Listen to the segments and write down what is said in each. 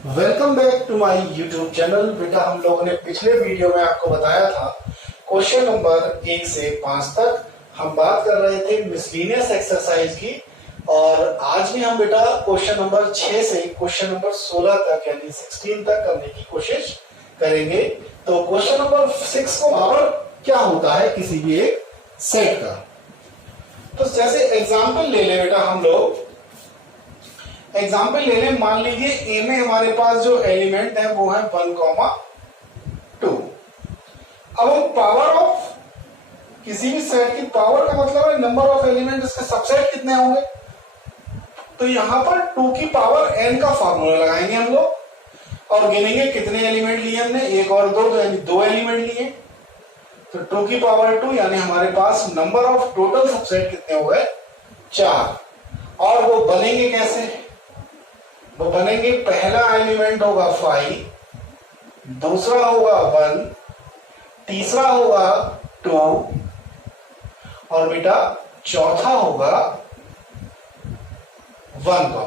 Welcome back to my YouTube channel. बेटा हम लोगों ने पिछले वीडियो में आपको बताया था क्वेश्चन नंबर 1 से 5 तक हम बात कर रहे थे मिसलिनियस एक्सरसाइज की, और आज भी हम बेटा क्वेश्चन नंबर 6 से क्वेश्चन नंबर 16 तक यानी 16 तक करने की कोशिश करेंगे। तो क्वेश्चन नंबर 6 को पावर क्या होता है किसी भी एक सेट का। तो जैसे एग्जाम्पल ले ले बेटा, हम लोग एग्जाम्पल ले लें। मान लीजिए ए में हमारे पास जो एलिमेंट है वो है 1, 2। अब हम पावर ऑफ किसी भी सेट की पावर का मतलब है नंबर ऑफ एलिमेंट, इसके सबसेट कितने होंगे। तो यहां पर 2 की पावर n का फॉर्मूला लगाएंगे हम लोग और गिनेंगे कितने एलिमेंट लिए हमने, 1 और 2, तो यानी 2 एलिमेंट लिए। तो 2 की पावर 2 यानी हमारे पास नंबर ऑफ टोटल सबसेट कितने हो गए, 4। और वो बनेंगे कैसे, वो बनेंगे पहला एलिमेंट होगा 5, दूसरा होगा 1, तीसरा होगा 2 और बेटा चौथा होगा 1, 2।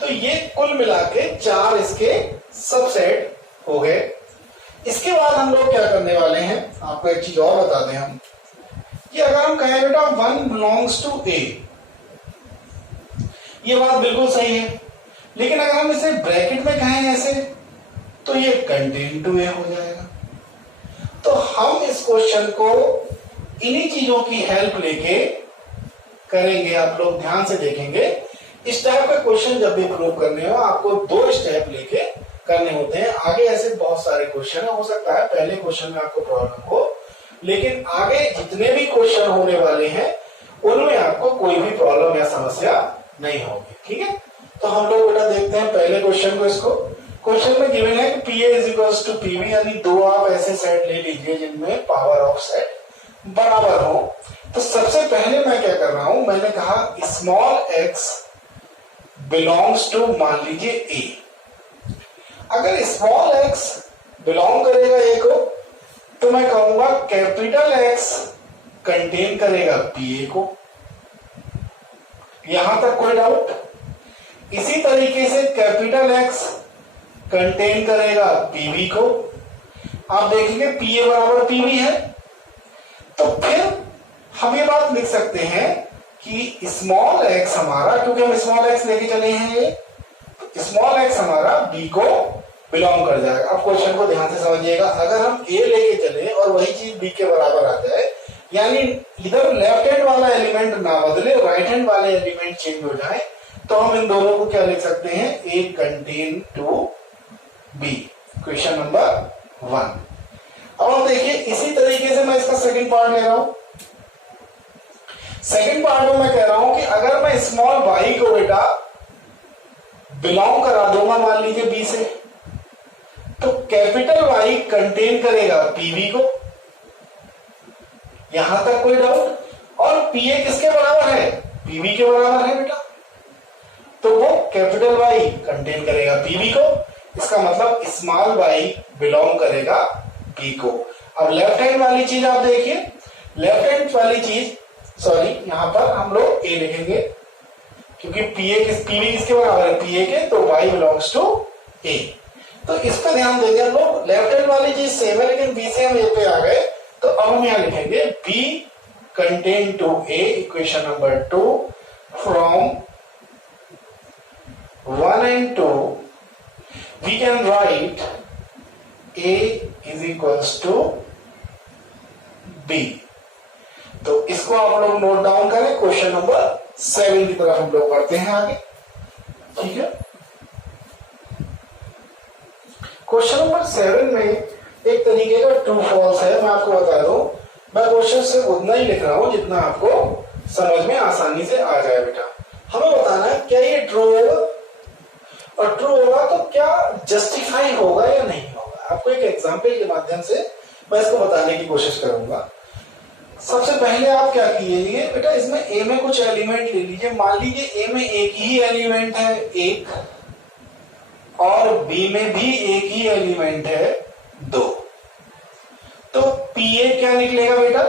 तो ये कुल मिला के 4 इसके सबसेट हो गए। इसके बाद हम लोग क्या करने वाले हैं, आपको एक चीज और बता दें हम, कि अगर हम कहें बेटा 1 बिलोंग्स टू ए, ये बात बिल्कुल सही है, लेकिन अगर हम इसे ब्रैकेट में कहें ऐसे तो ये कंटेन टू ए हो जाएगा। तो हम इस क्वेश्चन को इन्हीं चीजों की हेल्प लेके करेंगे। आप लोग ध्यान से देखेंगे, इस टाइप का क्वेश्चन जब भी प्रूव करने हो आपको 2 स्टेप लेके करने होते हैं। आगे ऐसे बहुत सारे क्वेश्चन हो सकता है पहले क्वेश्चन में आपको प्रॉब्लम हो, लेकिन आगे जितने भी क्वेश्चन होने वाले हैं उनमें आपको कोई भी प्रॉब्लम या समस्या नहीं होगी। ठीक है, तो हम लोग बेटा देखते हैं पहले क्वेश्चन को। इसको क्वेश्चन में गिवन है कि PA is equals to PB, यानी 2 आप ऐसे सेट ले लीजिए जिनमें पावर ऑफ सेट बराबर हो। तो सबसे पहले मैं क्या कर रहा हूं, मैंने कहा स्मॉल x बिलोंग्स टू मान लीजिए A। अगर स्मॉल x बिलोंग करेगा A को तो मैं कहूंगा कैपिटल X कंटेन करेगा PA को। यहां तक कोई डाउट। इसी तरीके से कैपिटल X कंटेन करेगा PB को। आप देखेंगे PA बराबर PB है, तो फिर हम ये बात लिख सकते हैं कि स्मॉल x हमारा, क्योंकि हम स्मॉल x लेके चले हैं ये, तो स्मॉल x हमारा B को बिलोंग कर जाएगा। अब क्वेश्चन को ध्यान से समझिएगा, अगर हम A लेके चले और वही चीज B के बराबर आ जाए, यानी इधर लेफ्ट हैंड वाला एलिमेंट ना बदले राइट हैंड वाले एलिमेंट चेंज हो जाए, तो हम इन दोनों को क्या लिख सकते हैं, A contain two B। Question number 1। अब आप देखिए इसी तरीके से मैं इसका सेकंड पार्ट ले रहा हूं। सेकंड पार्ट में मैं कह रहा हूं कि अगर मैं स्मॉल y को बेटा बिलोंग करा दूंगा मान लीजिए B से, तो कैपिटल Y कंटेन करेगा PB को। यहां तक कोई डाउट। और PA किसके बराबर है, PB के बराबर है बेटा, तो वो कैपिटल Y कंटेन करेगा PB को। इसका मतलब स्मॉल y बिलोंग करेगा B को। अब लेफ्ट हैंड वाली चीज आप देखिए, लेफ्ट हैंड वाली चीज सॉरी यहां पर हम लोग A लिखेंगे, क्योंकि PB किसके बराबर है, PA के, तो y बिलोंग्स टू A। तो इस पर ध्यान देंगे हम लोग। लेफ्ट हैंड वाली चीज सेम है, लेकिन B से हम A पे आ गए, तो अब हम यहां लिखेंगे B contain two A। Equation number 2 from 1 and 2 we can write A is equals to B। तो इसको आप लोग नोट डाउन करें। क्वेश्चन नंबर 7 की तरफ हम लोग बढ़ते हैं आगे। ठीक है, क्वेश्चन नंबर 7 में एक तरीके का ट्रू फॉल्स है। मैं आपको बता दूं, मैं क्वेश्चन से उतना ही लिख रहा हूं जितना आपको समझ में आसानी से आ जाए बेटा। हमें बताना है क्या ये ट्रू होगा, और ट्रू होगा तो क्या जस्टिफाई होगा या नहीं होगा। आपको एक एग्जांपल के माध्यम से मैं इसको बताने की कोशिश करूंगा। सबसे पहले आप क्या कीजिए बेटा, इसमें A में कुछ एलिमेंट ले लीजिए। मान लीजिए A में एक ही एलिमेंट है 1, और B में भी एक ही एलिमेंट है 2। तो PA क्या निकलेगा बेटा,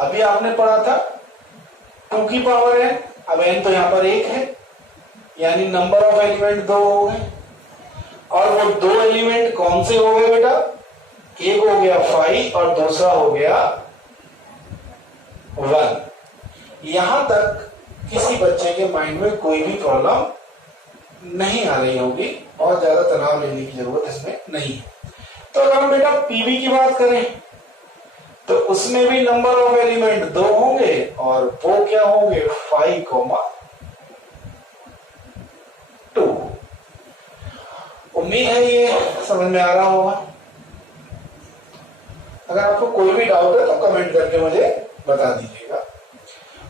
अभी आपने पढ़ा था 2 की पावर n, अब n तो यहां पर 1 है, यानी नंबर ऑफ एलिमेंट 2 हो गए। और वो दो एलिमेंट कौन से हो गए बेटा? एक हो गया 5 और दूसरा हो गया 1। यहां तक किसी बच्चे के माइंड में कोई भी प्रॉब्लम नहीं आ रही होगी और ज्यादा तनाव लेने की जरूरत इसमें नहीं है। तो अगर हम बेटा पीवी की बात करें तो उसमें भी नंबर ऑफ एलिमेंट 2 होंगे और वो क्या होंगे 5,2। उम्मीद है ये समझ में आ रहा होगा। अगर आपको कोई भी डाउट है तो कमेंट करके मुझे बता दीजिएगा।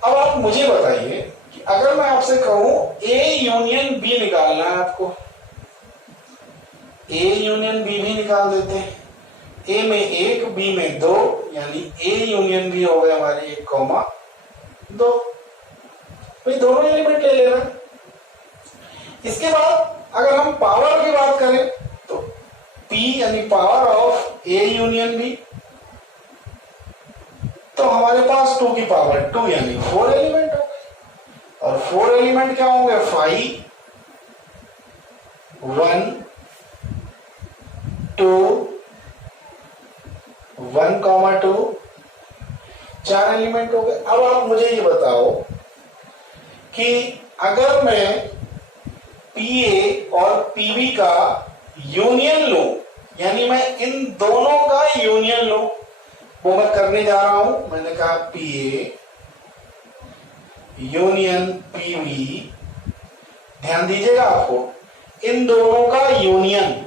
अब आप मुझे बताइए कि अगर मैं आपसे कहूं ए यूनियन बी निकालना है आपको, ए यूनियन बी भी निकाल देते हैं। ए में 1 बी में 2 यानी ए यूनियन बी हो गए हमारे 1,2। भाई दोनों एलिमेंट ले लेना। इसके बाद अगर हम पावर की बात करें तो P यानी power of A union B, तो हमारे पास 2 की पावर 2 यानी 4 एलिमेंट हो गए। और 4 एलिमेंट क्या होंगे 5, 1, 2, 1,2 4 एलिमेंट हो गए। अब आप मुझे ये बताओ कि अगर मैं पीए और पीबी का यूनियन लूं, यानी मैं इन दोनों का यूनियन लूं, वो मैं करने जा रहा हूं। मैंने कहा पीए यूनियन पीबी, ध्यान दीजिएगा आपको, इन दोनों का यूनियन।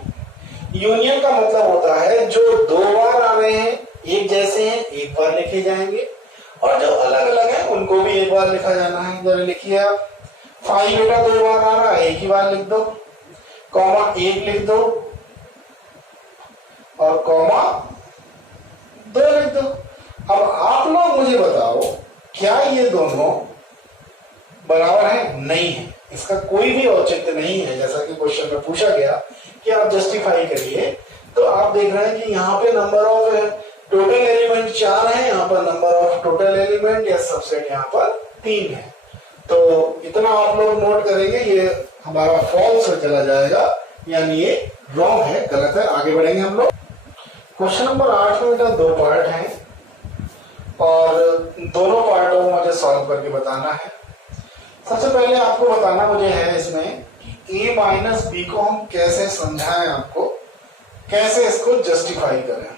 यूनियन का मतलब होता है जो 2 बार आ रहे हैं एक जैसे हैं एक बार लिखे जाएंगे, और जो अलग अलग हैं उनको भी एक बार लिखा जाना है। जरा लिखिए आप, 5 बेटा 2 बार आ रहा है एक ही बार लिख दो, कॉमा 1 लिख दो और कॉमा 2 लिख दो। अब आप लोग मुझे बताओ क्या ये दोनों बराबर है? नहीं है, इसका कोई भी औचित्य नहीं है। जैसा कि क्वेश्चन में पूछा गया कि आप जस्टिफाई करिए, तो आप देख रहे हैं कि यहाँ पे नंबर ऑफ टोटल एलिमेंट 4 है, यहाँ पर नंबर ऑफ टोटल एलिमेंट या सबसेट यहाँ पर 3 है। तो इतना आप लोग नोट करेंगे, ये हमारा फॉल्स चला जाएगा, यानी ये रॉन्ग है, गलत है। आगे बढ़ेंगे हम लोग। क्वेश्चन नंबर 8 में बेटा 2 पार्ट हैं और दोनों पार्टों को मुझे सॉल्व करके बताना है। सबसे पहले आपको बताना मुझे है इसमें कि a माइनस बी को हम कैसे समझाएं, आपको कैसे इसको जस्टिफाई करें।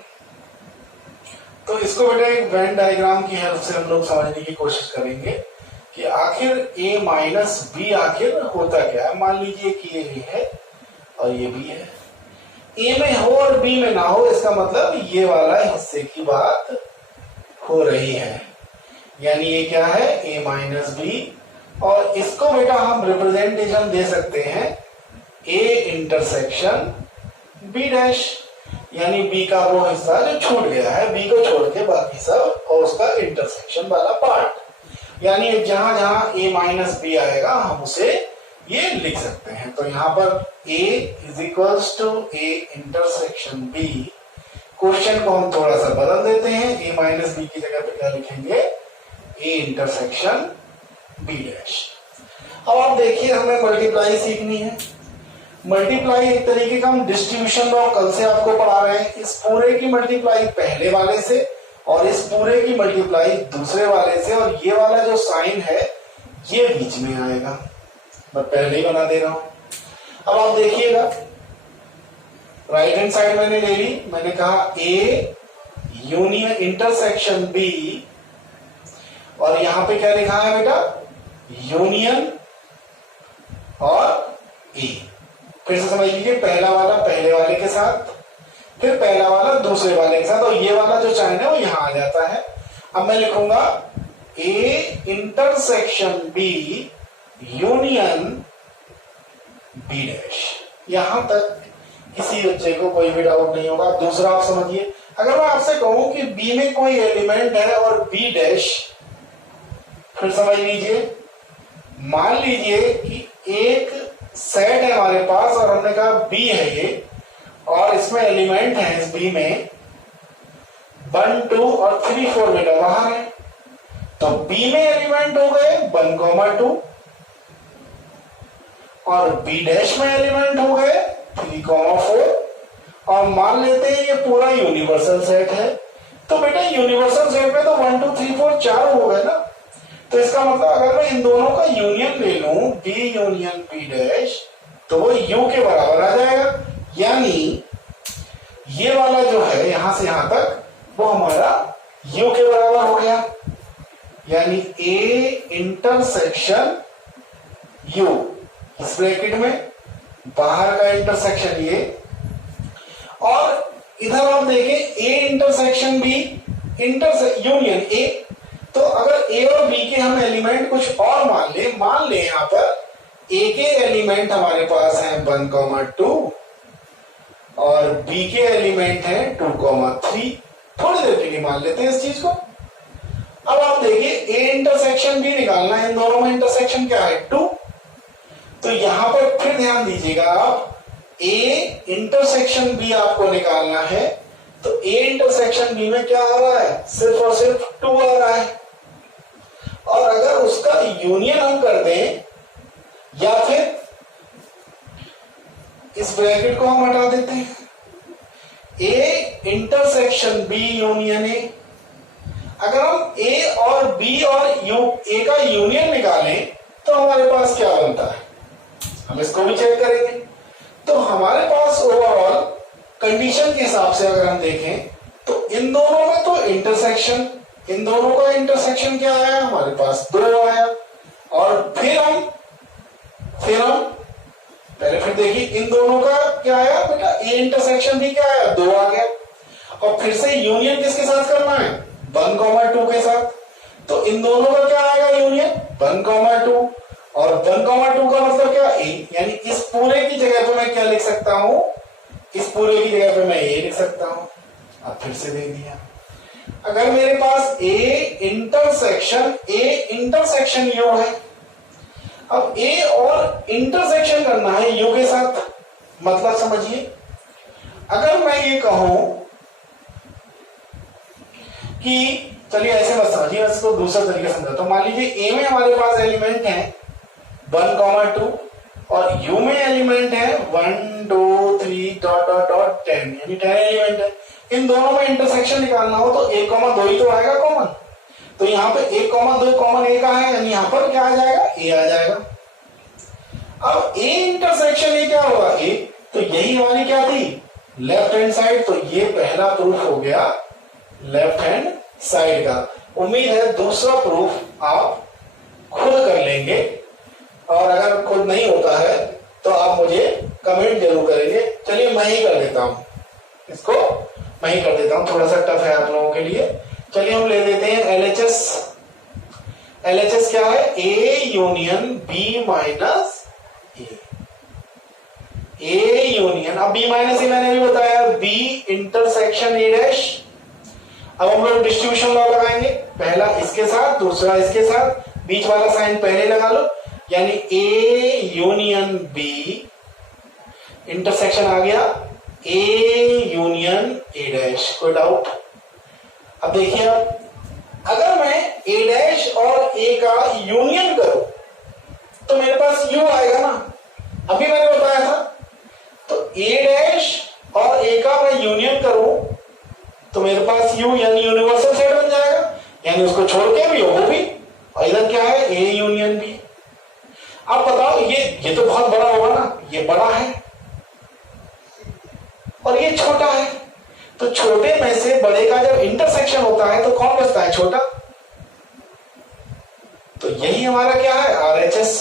तो इसको बेटा एक वेन डायग्राम की हेल्प से हम लोग समझने की कोशिश करेंगे कि आखिर a माइनस बी आखिर होता क्या है। मान लीजिए कि ये है और ये भी है, a में हो और b में ना हो, इसका मतलब ये वाला हिस्से की बात हो रही है, यानी ये क्या है a माइनस बी। और इसको बेटा हम रिप्रेजेंटेशन दे सकते हैं a इंटरसेक्शन b डैश, यानी b का वो हिस्सा जो छूट गया है, b को छोड़ के बाकी सब और उसका इंटरसेक्शन वाला पार्ट, यानी जहां जहां a माइनस बी आएगा हम उसे ये लिख सकते हैं। तो यहाँ पर a is equals to a intersection b। Question को हम थोड़ा सा बदल देते हैं, a माइनस बी की जगह पे क्या लिखेंगे a इंटरसेक्शन b डैश। अब आप देखिए हमें मल्टीप्लाई सीखनी है। मल्टीप्लाई एक तरीके का हम डिस्ट्रीब्यूशन लॉ कल से आपको पढ़ा रहे हैं। इस पूरे की मल्टीप्लाई पहले वाले से और इस पूरे की मल्टीप्लाई दूसरे वाले से, और ये वाला जो साइन है ये बीच में आएगा। मैं पहले ही बना दे रहा हूं। अब आप देखिएगा, राइट हैंड साइड मैंने ले ली, मैंने कहा ए यूनियन इंटरसेक्शन बी, और यहां पे क्या लिखा है बेटा यूनियन और ए। फिर से समझ लीजिए, पहला वाला पहले वाले के साथ, फिर पहला वाला दूसरे वाले के साथ, और ये वाला जो साइन है वो यहां आ जाता है। अब मैं लिखूंगा A intersection B union B dash. यहां तक किसी बच्चे को कोई भी डाउट नहीं होगा। दूसरा आप समझिए, अगर मैं आपसे कहूं कि बी में कोई एलिमेंट है और बी डैश, फिर समझ लीजिए, मान लीजिए कि एक सेट है हमारे पास और हमने कहा बी है ये, और इसमें एलिमेंट है इस बी में 1, 2 और 3, 4 बेटा वहां है। तो बी में एलिमेंट हो गए 1, 2 और बी डैश में एलिमेंट हो गए 3, 3,4 और मान लेते हैं ये पूरा यूनिवर्सल सेट है। तो बेटा यूनिवर्सल सेट में तो 1 2 3 4 चार हो गए ना, तो इसका मतलब अगर मैं इन दोनों का यूनियन ले लूं बी यूनियन बी डैश तो वो यू के बराबर आ जाएगा। यानी ये वाला जो है यहां से यहां तक वो हमारा यू के बराबर हो गया। यानी ए इंटरसेक्शन यू, इस ब्रैकेट में बाहर का इंटरसेक्शन ये, और इधर आप देखें A intersection B union A. तो अगर ए और बी के हम एलिमेंट कुछ और मान ले यहां पर ए के एलिमेंट हमारे पास हैं 1, 2 और बी के एलिमेंट हैं 2, 3। थोड़ी देर के लिए मान लेते हैं इस चीज को। अब आप देखिए ए इंटरसेक्शन बी निकालना है, इन दोनों में इंटरसेक्शन क्या है 2। तो यहां पर फिर ध्यान दीजिएगा आप, ए इंटरसेक्शन बी आपको निकालना है तो ए इंटरसेक्शन बी में क्या आ रहा है, सिर्फ और सिर्फ 2 आ रहा है। और अगर उसका यूनियन हम कर दें या फिर इस ब्रैकेट को हम हटा देते हैं, A intersection B union A, अगर हम ए और बी और यू ए का यूनियन निकालें तो हमारे पास क्या बनता है, हम इसको भी चेक करेंगे। तो हमारे पास ओवरऑल कंडीशन के हिसाब से अगर हम देखें तो इन दोनों में तो इंटरसेक्शन, इन दोनों का इंटरसेक्शन क्या आया, हमारे पास 2 आया। और फिर हम पहले फिर देखिए इन दोनों का क्या आया बेटा, ए इंटरसेक्शन भी क्या आया 2 आ गया। और फिर से यूनियन किसके साथ करना है, 1, 2 के साथ। तो इन दोनों का क्या आएगा यूनियन 1, 2 और 1, 2 का मतलब क्या ए, यानी इस पूरे की जगह पे मैं क्या लिख सकता हूं, इस पूरे की जगह पे मैं ए लिख सकता हूं। अब फिर से देख दिया, अगर मेरे पास ए इंटरसेक्शन यू है, अब ए और इंटरसेक्शन करना है यू के साथ, मतलब समझिए अगर मैं ये कहूं कि, चलिए ऐसे मत समझिए, इसको दूसरा तरीके समझा। तो मान लीजिए ए में हमारे पास एलिमेंट है 1, 2 और यू में एलिमेंट है 1 2 3 डॉट डॉट डॉट 10, यानी 10 एलिमेंट है। इन दोनों में इंटरसेक्शन निकालना हो तो 1, 2 ही तो आएगा कॉमन। तो यहाँ पे 1, 2 कॉमन ए का है, यानी यहाँ पर क्या आ जाएगा, ए आ जाएगा। अब ए इंटरसेक्शन ए क्या होगा, ए, तो यही हमारी क्या थी लेफ्ट हैंड साइड। तो ये पहला प्रूफ हो गया लेफ्ट हैंड साइड का। उम्मीद है दूसरा प्रूफ आप खुद कर लेंगे, और अगर खुद नहीं होता है तो आप मुझे कमेंट जरूर करेंगे। चलिए मैं ही कर देता हूं, इसको मैं ही कर देता हूं, थोड़ा सा टफ है आप लोगों के लिए। चलिए हम ले लेते हैं एलएचएस। एलएचएस क्या है, A union B minus A union, अब बी माइनस ए मैंने भी बताया, बी इंटरसेक्शन ए डैश। अब हम लोग डिस्ट्रीब्यूशन लॉ लगाएंगे, पहला इसके साथ दूसरा इसके साथ, बीच वाला साइन पहले लगा लो, यानी ए यूनियन बी इंटरसेक्शन आ गया ए यूनियन ए डैश। कोई डाउट? अब देखिए, अगर मैं ए डैश और ए का यूनियन करूं तो मेरे पास यू आएगा ना, अभी मैंने बताया था। तो ए डैश और ए का मैं यूनियन करूं तो मेरे पास यू यानी यूनिवर्सल सेट बन जाएगा, यानी उसको छोड़ के भी वो भी, और इधर क्या है ए यूनियन बी। अब बताओ ये तो बहुत बड़ा होगा ना, ये बड़ा है और ये छोटा है, तो छोटे में से बड़े का जब इंटरसेक्शन होता है तो कौन बचता है, छोटा। तो यही हमारा क्या है आरएचएस।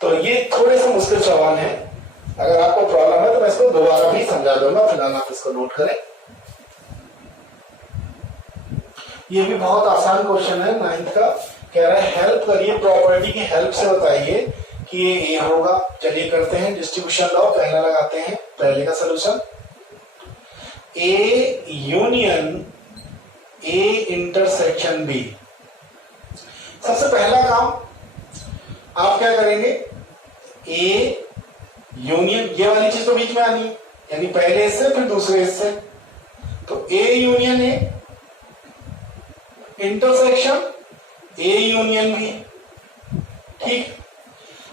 तो ये थोड़े से मुश्किल सवाल है, अगर आपको प्रॉब्लम है तो मैं इसको दोबारा भी समझा दूंगा, फिलहाल आप इसको नोट करें। ये भी बहुत आसान क्वेश्चन है 9th का, कह रहा है हेल्प करिए, प्रॉपर्टी की हेल्प से बताइए कि ये ए होगा। चलिए करते हैं डिस्ट्रीब्यूशन लॉ, पहला लगाते हैं, पहले का solution A union A intersection B. सबसे पहला काम आप क्या करेंगे, ए यूनियन, ये वाली चीज तो बीच में आनी है, यानी पहले इससे फिर दूसरे इससे, तो A union A intersection A union B. ठीक,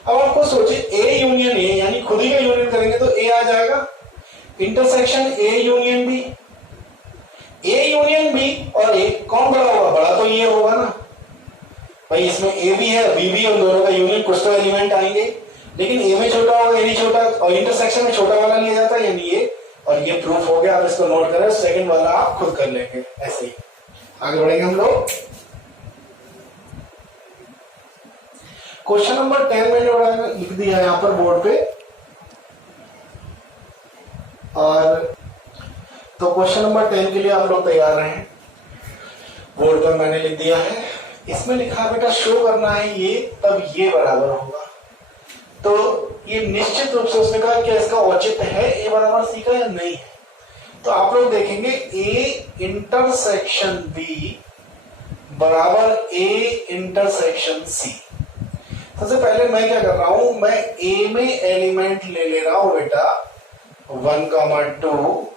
अब आपको सोचिए ए यूनियन ए, यानी खुद ही का यूनियन करेंगे तो ए आ जाएगा, intersection A union B, A union B और ए कौन बड़ा होगा, बड़ा तो ये होगा ना भाई, इसमें ए भी है बी भी, उन दोनों का यूनियन, कुछ तो एलिमेंट आएंगे, लेकिन ए में छोटा होगा ए नहीं छोटा, और इंटरसेक्शन में छोटा वाला लिया जाता है यानी ये, और ये प्रूफ हो गया। आप इसको नोट करें, सेकंड वाला आप खुद कर लेंगे। ऐसे ही आगे बढ़ेंगे हम लोग। क्वेश्चन नंबर 10 मैंने लिख दिया यहां पर बोर्ड पे, और तो क्वेश्चन नंबर 10 के लिए आप लोग तैयार रहें। बोर्ड पर मैंने लिख दिया है, इसमें लिखा बेटा शो करना है ये, तब ये बराबर होगा। तो ये निश्चित रूप से उसने कहा क्या इसका औचित्य है ए बराबर सी का या नहीं है। तो आप लोग देखेंगे ए इंटरसेक्शन बी बराबर ए इंटरसेक्शन सी। सबसे पहले मैं क्या कर रहा हूं, मैं ए में एलिमेंट ले रहा हूं बेटा 1,2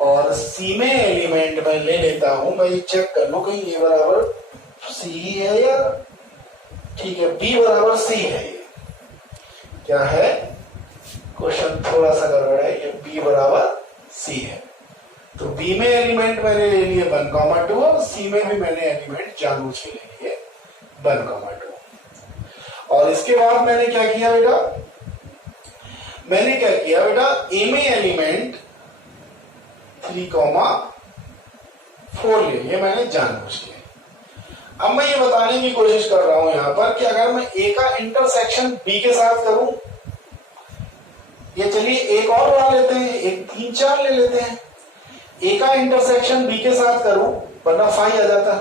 और सी में एलिमेंट मैं ले लेता हूं। मैं ये चेक कर लूं कहीं ए बराबर सी है या ठीक है बी बराबर सी है। ये क्या है, क्वेश्चन थोड़ा सा गड़बड़ है, ये बी बराबर सी है। तो बी में एलिमेंट मैंने ले लिए 1,2 और सी में भी मैंने एलिमेंट जानबूझ के ले लिए 1,2। और इसके बाद मैंने क्या किया बेटा, ए में एलिमेंट 3,4 ले लिए मैंने जानबूझ के। अब मैं ये बताने की कोशिश कर रहा हूं यहां पर कि अगर मैं ए का इंटरसेक्शन बी के साथ करूं, ये चलिए एक और बना लेते हैं, एक 3, 4 ले लेते हैं। ए का इंटरसेक्शन बी के साथ करूं वरना 5 आ जाता,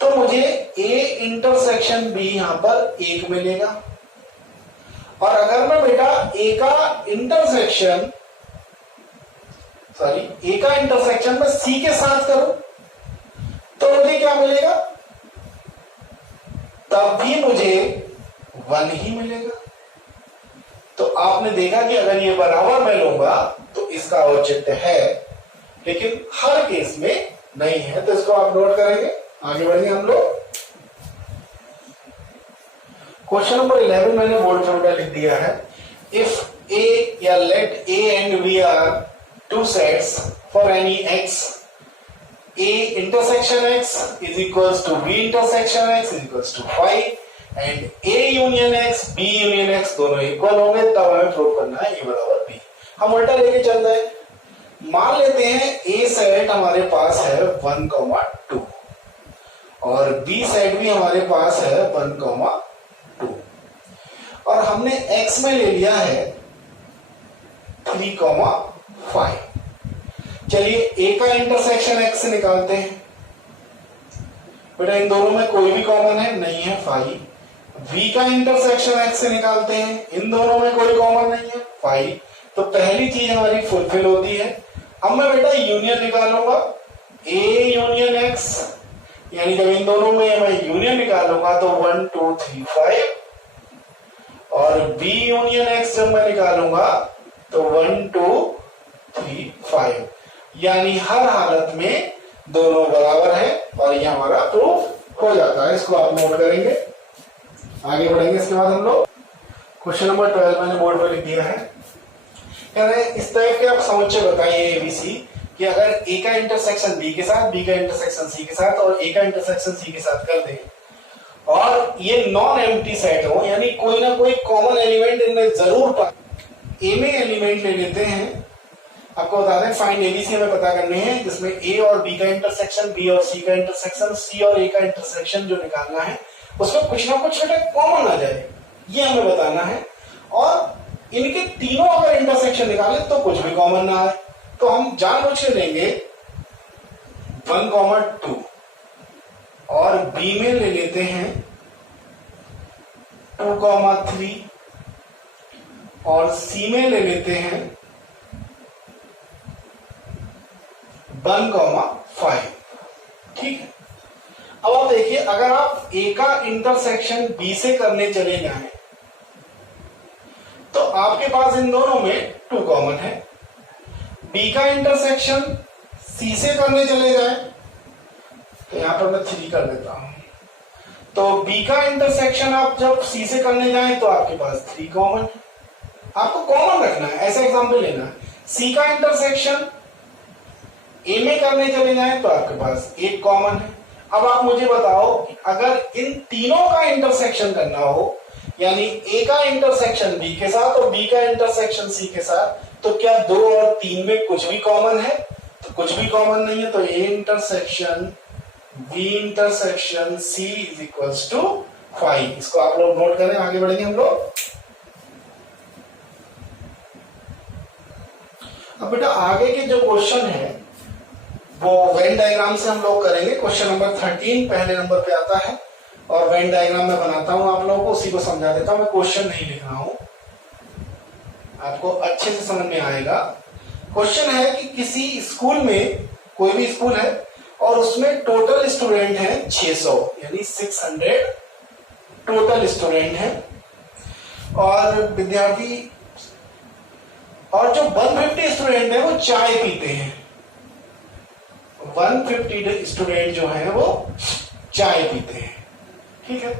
तो मुझे ए इंटरसेक्शन बी यहां पर 1 मिलेगा। और अगर मैं बेटा ए का इंटरसेक्शन में सी के साथ करूं तो मुझे क्या मिलेगा, तब भी मुझे 1 ही मिलेगा। तो आपने देखा कि अगर ये बराबर मैं लूंगा तो इसका औचित्य है, लेकिन हर केस में नहीं है। तो इसको आप नोट करेंगे। आगे बढ़ेंगे हम लोग। क्वेश्चन नंबर 11 मैंने बोर्ड पर लिख दिया है, इफ ए या let A and B are 2 sets for any X, A intersection x is equals to B intersection x is equals to 5 and A union x B union x दोनों equal होंगे, तब हमें prove करना है A बराबर B। हम उल्टा लेके चल रहे हैं। मान लेते हैं A सेट हमारे पास है 1,2 और B सेट भी हमारे पास है 1,2 और हमने x में ले लिया है 3,5। चलिए ए का इंटरसेक्शन एक्स से निकालते हैं। बेटा इन दोनों में कोई भी कॉमन है नहीं है 5। बी का इंटरसेक्शन एक्स से निकालते हैं, इन दोनों में कोई कॉमन नहीं है 5। तो पहली चीज हमारी फुलफिल होती है। अब मैं बेटा यूनियन निकालूंगा, ए यूनियन एक्स, यानी जब इन दोनों में मैं यूनियन निकालूंगा तो 1 2 3 5 और बी यूनियन एक्स जब मैं निकालूंगा तो 1 2 3 5, यानी हर हालत में दोनों बराबर है और ये हमारा प्रूफ हो जाता है। इसको आप नोट करेंगे। आगे बढ़ेंगे। इसके बाद हम लोग क्वेश्चन नंबर 12 मैंने बोर्ड पर लिख दिया है। कह रहे हैं इस टाइप के आप समझ बताइए एबीसी कि अगर ए का इंटरसेक्शन बी के साथ, बी का इंटरसेक्शन सी के साथ और ए का इंटरसेक्शन सी के साथ कर दें और ये नॉन एम्प्टी सेट हो, यानी कोई ना कोई कॉमन एलिमेंट इनमें जरूर पाए। ए में एलिमेंट ले लेते हैं, आपको बता दें फाइंड एबीसी हमें पता करने हैं, जिसमें ए और बी का इंटरसेक्शन, बी और सी का इंटरसेक्शन, सी और ए का इंटरसेक्शन जो निकालना है उसमें कुछ ना कुछ कॉमन आ जाए, ये हमें बताना है। और इनके तीनों अगर इंटरसेक्शन निकाले तो कुछ भी कॉमन ना आए, तो हम जानबूझ के लेंगे 1,2 और बी में ले लेते हैं 2,3 और सी में ले लेते हैं 1,5। ठीक है। अब आप देखिए अगर आप ए का इंटरसेक्शन बी से करने चले जाएं तो आपके पास इन दोनों में 2 कॉमन है। बी का इंटरसेक्शन सी से करने चले जाएं तो यहां पर मैं 3 कर देता हूं, तो बी का इंटरसेक्शन आप जब सी से करने जाएं तो आपके पास 3 कॉमन है, आपको कॉमन रखना है, ऐसा एग्जाम्पल लेना है। सी का इंटरसेक्शन ए में करने चले जाएं तो आपके पास 1 कॉमन है। अब आप मुझे बताओ कि अगर इन तीनों का इंटरसेक्शन करना हो, यानी ए का इंटरसेक्शन बी के साथ और बी का इंटरसेक्शन सी के साथ, तो क्या 2 और 3 में कुछ भी कॉमन है? तो कुछ भी कॉमन नहीं है, तो A intersection B intersection C is equals to 5। इसको आप लोग नोट करें, आगे बढ़ेंगे हम लोग। अब बेटा आगे के जो क्वेश्चन है वो वेन डायग्राम से हम लोग करेंगे। क्वेश्चन नंबर 13 पहले नंबर पे आता है और वेन डायग्राम में बनाता हूं आप लोगों को, उसी को समझा देता हूं। मैं क्वेश्चन नहीं लिख रहा हूं, आपको अच्छे से समझ में आएगा। क्वेश्चन है कि किसी स्कूल में, कोई भी स्कूल है और उसमें टोटल स्टूडेंट है 600, यानी 600 टोटल स्टूडेंट है, और विद्यार्थी और जो 150 स्टूडेंट है वो चाय पीते हैं। 150 स्टूडेंट जो है वो चाय पीते हैं, ठीक है।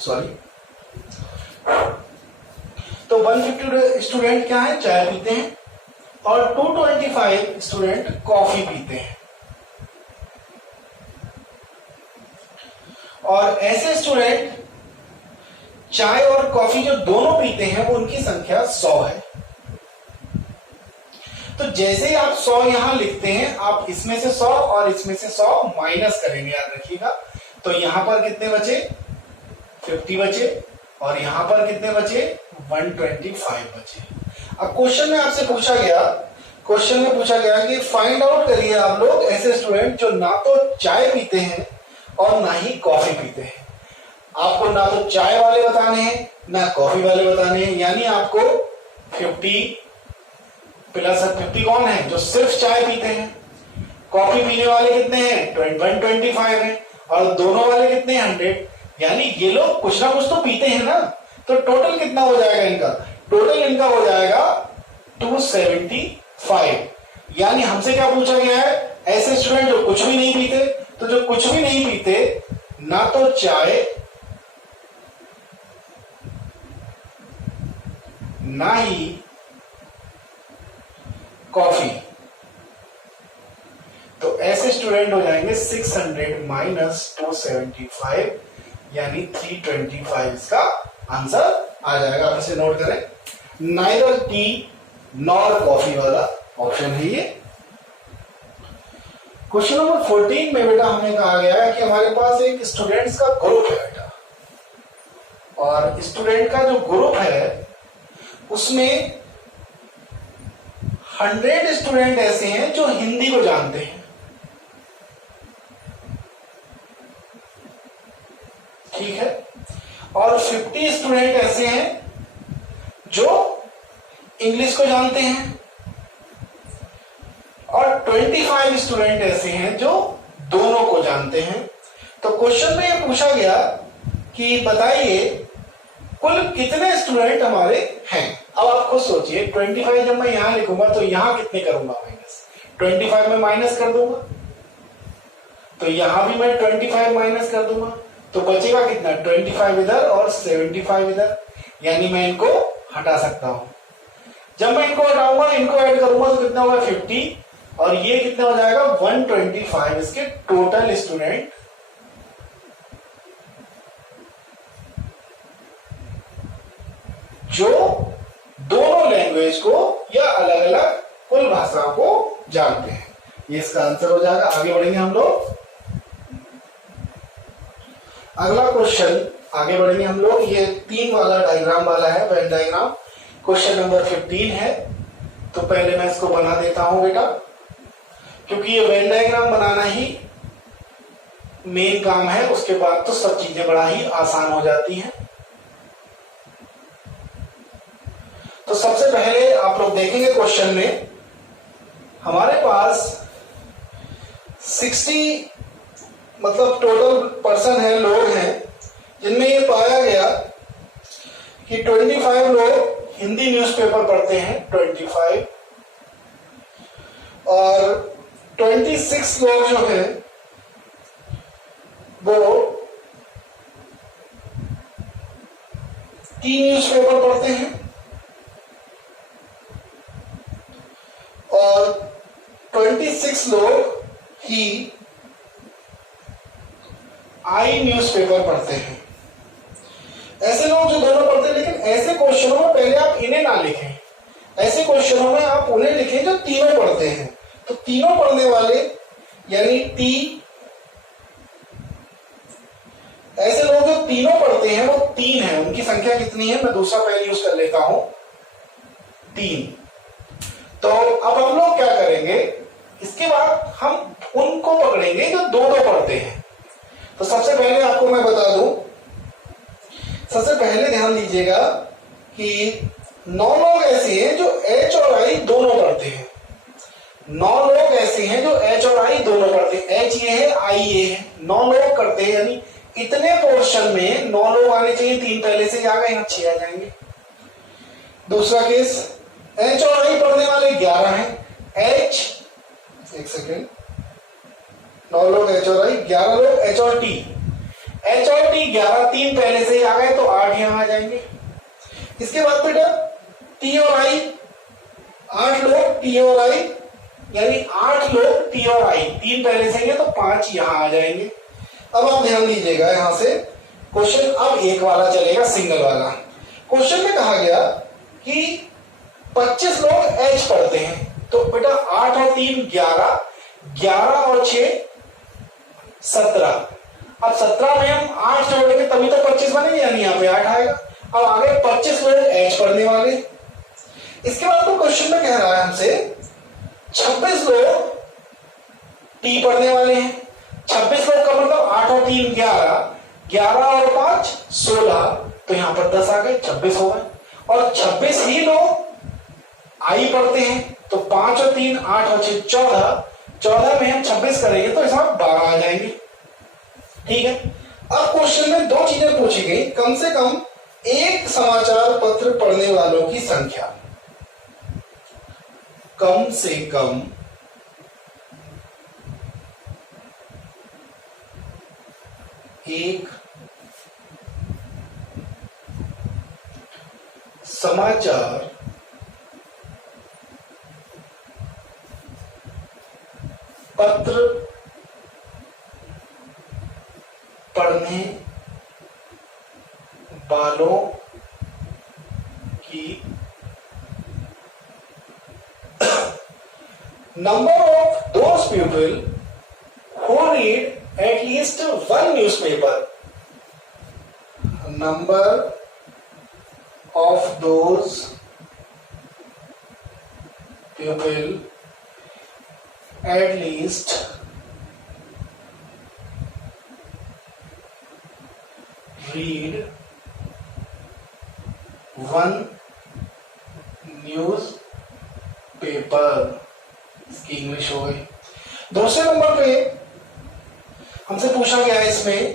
सॉरी, तो 150 स्टूडेंट क्या है, चाय पीते हैं, और 225 स्टूडेंट कॉफी पीते हैं। और ऐसे स्टूडेंट चाय और कॉफी जो दोनों पीते हैं वो उनकी संख्या 100 है। तो जैसे ही आप 100 यहां लिखते हैं, आप इसमें से 100 और इसमें से 100 माइनस करेंगे, याद रखिएगा। तो यहां पर कितने बचे, 50 बचे, और यहां पर कितने बचे, 125 बचे। अब क्वेश्चन में आपसे पूछा गया, क्वेश्चन में पूछा गया कि फाइंड आउट करिए आप लोग ऐसे स्टूडेंट जो ना तो चाय पीते हैं और ना ही कॉफी पीते हैं। आपको ना तो चाय वाले बताने हैं ना कॉफी वाले बताने हैं, यानी आपको 50 प्लस 50 कौन है, जो सिर्फ चाय पीते हैं। कॉफी पीने वाले कितने हैं, 125 है, और दोनों वाले कितने हैं, 100। यानी ये लोग कुछ ना कुछ तो पीते हैं ना। तो टोटल कितना हो जाएगा इनका, टोटल इनका हो जाएगा 275। यानी हमसे क्या पूछा गया है, ऐसे स्टूडेंट जो कुछ भी नहीं पीते। तो जो कुछ भी नहीं पीते, ना तो चाय ना ही कॉफी, तो ऐसे स्टूडेंट हो जाएंगे 600 माइनस 275, यानी 325। इसका आंसर आ जाएगा। आप इसे नोट करें, नाइदर टी नॉर कॉफी वाला ऑप्शन है ये। क्वेश्चन नंबर 14 में बेटा हमें कहा गया है कि हमारे पास एक स्टूडेंट्स का ग्रुप है बेटा, और स्टूडेंट का जो ग्रुप है उसमें 100 स्टूडेंट ऐसे हैं जो हिंदी को जानते हैं, ठीक है, और 50 स्टूडेंट ऐसे हैं जो इंग्लिश को जानते हैं, और 25 स्टूडेंट ऐसे हैं जो दोनों को जानते हैं। तो क्वेश्चन में ये पूछा गया कि बताइए कुल कितने स्टूडेंट हमारे हैं। अब आप खुद सोचिए, 25 जब मैं यहां लिखूंगा तो यहां कितने करूंगा माइनस, 25 में माइनस कर दूंगा, तो यहां भी मैं 25 माइनस कर दूंगा, तो बचेगा कितना, 25 इधर और 75 इधर, यानी मैं इनको हटा सकता हूं। जब मैं इनको हटाऊंगा, इनको ऐड करूंगा तो कितना होगा, 50, और ये कितना हो जाएगा, 125 इसके टोटल स्टूडेंट जो दोनों लैंग्वेज को या अलग अलग कुल भाषा को जानते हैं। ये इसका आंसर हो जाएगा। आगे बढ़ेंगे हम लोग, अगला क्वेश्चन आगे बढ़ेंगे हम लोग। ये 3 वाला डायग्राम वाला है, वेन डायग्राम। क्वेश्चन नंबर 15 है, तो पहले मैं इसको बना देता हूं बेटा, क्योंकि ये वेन डायग्राम बनाना ही मेन काम है, उसके बाद तो सब चीजें बड़ा ही आसान हो जाती हैं। तो सबसे पहले आप लोग देखेंगे क्वेश्चन में हमारे पास 60 मतलब टोटल पर्सन है, लोग हैं, जिनमें ये पाया गया कि 25 लोग हिंदी न्यूज़पेपर पढ़ते हैं, 25, और 26 लोग जो है वो 3 न्यूज़पेपर पढ़ते हैं और 26 लोग ही आई न्यूज़पेपर पढ़ते हैं। ऐसे लोग जो दोनों पढ़ते हैं, लेकिन ऐसे क्वेश्चनों में पहले आप इन्हें ना लिखें, ऐसे क्वेश्चनों में आप उन्हें लिखें जो तीनों पढ़ते हैं। तो तीनों पढ़ने वाले यानी टी, ऐसे लोग जो तीनों पढ़ते हैं वो 3 है। उनकी संख्या कितनी है, मैं दूसरा पेन यूज कर लेता हूं, 3। तो अब हम लोग क्या करेंगे, इसके बाद हम उनको पकड़ेंगे जो दो दो पढ़ते हैं। तो सबसे पहले आपको मैं बता दूं, सबसे पहले ध्यान दीजिएगा कि 9 लोग ऐसे हैं जो एच और आई दोनों पढ़ते हैं। 9 लोग ऐसे हैं जो एच और आई दोनों पढ़ते हैं। एच ये है, आई ये है, 9 लोग करते हैं, यानी इतने पोर्शन में 9 लोग आने चाहिए। 3 पहले से आ गए, यहाँ 6 आ जाएंगे। दूसरा केस, एच और आई पढ़ने वाले 11 हैं। एच, एक सेकेंड, 9 लोग एच और आई, 11 लोग एच और टी। एच और टी 11, 3 पहले से ही आ गए तो 8 यहां आ जाएंगे। इसके बाद बेटा टी और आई, 8 लोग टी और आई, यानी 8 लोग टी और आई, 3 पहले से ही है तो 5 यहां आ जाएंगे। अब आप ध्यान दीजिएगा, यहां से क्वेश्चन अब एक वाला चलेगा, सिंगल वाला। क्वेश्चन में कहा गया कि 25 लोग एच पढ़ते हैं। तो बेटा 8 और 3 11, 11 और 6 17। अब 17 में हम 8 जोड़ेंगे तभी तो 25 बनेंगे, यानी यहाँ पे 8 आएगा। अब आगे 25 लोग एच पढ़ने वाले। इसके बाद तो क्वेश्चन में कह रहा है हमसे 26 लोग टी पढ़ने वाले हैं। 26 लोग का मतलब 8 और 3 11, 11 और 5 16, तो यहां पर 10 आ गए, 26 हो गए। और 26 ही लोग आई पढ़ते हैं, तो 5 और 3 8 और 6 14, 14 में हम 26 करेंगे तो इसमें 12 आ जाएंगे। ठीक है। अब क्वेश्चन में 2 चीजें पूछी गई, कम से कम एक समाचार पत्र पढ़ने वालों की संख्या, कम से कम एक समाचार पत्र पढ़ने वालों की number of those people who read at least one newspaper, number of those people at least read one news paper. इसकी इंग्लिश हो गई। दूसरे नंबर पे हमसे पूछा गया है इसमें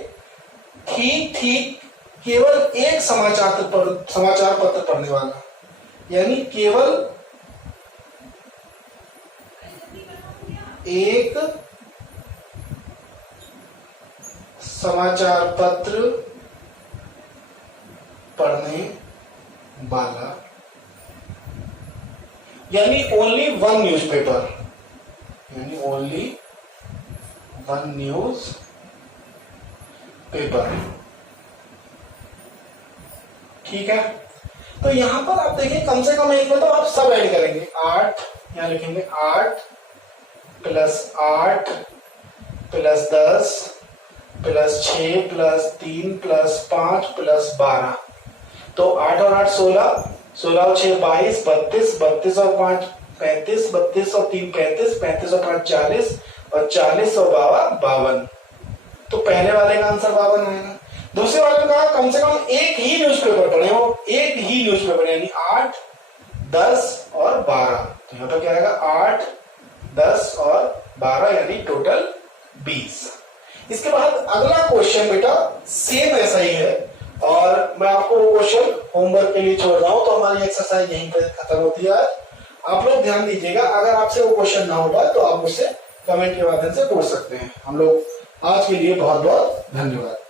ठीक ठीक केवल एक समाचार पत्र पढ़ने वाला, यानी केवल एक समाचार पत्र पढ़ने वाला, यानी ओनली वन न्यूज़पेपर, यानी ओनली वन न्यूज पेपर। ठीक है। तो यहां पर आप देखें कम से कम एक में तो आप सब ऐड करेंगे। 8 यहां लिखेंगे, 8 plus 8 plus 10 plus 6 plus 3 plus 5 plus 12, तो 8 और 8 16, 16 और 6 22, 32, 32 और 5 35, 32 और 3 35, 35 और 5 40 और 40 और 52। तो पहले वाले का आंसर 52 आएगा। दूसरे वाले का कम से कम एक ही न्यूज़पेपर पढ़े, वो एक ही न्यूज़पेपर, यानी 8 10 और 12। तो यहाँ पर क्या आएगा, 8 10 और 12, यानी टोटल 20। इसके बाद अगला क्वेश्चन बेटा सेम ऐसा ही है, और मैं आपको वो क्वेश्चन होमवर्क के लिए छोड़ रहा हूं। तो हमारी एक्सरसाइज यहीं पर खत्म होती है। आप लोग ध्यान दीजिएगा, अगर आपसे वो क्वेश्चन ना हो पाए तो आप मुझसे कमेंट के माध्यम से पूछ सकते हैं। हम लोग आज के लिए बहुत बहुत धन्यवाद।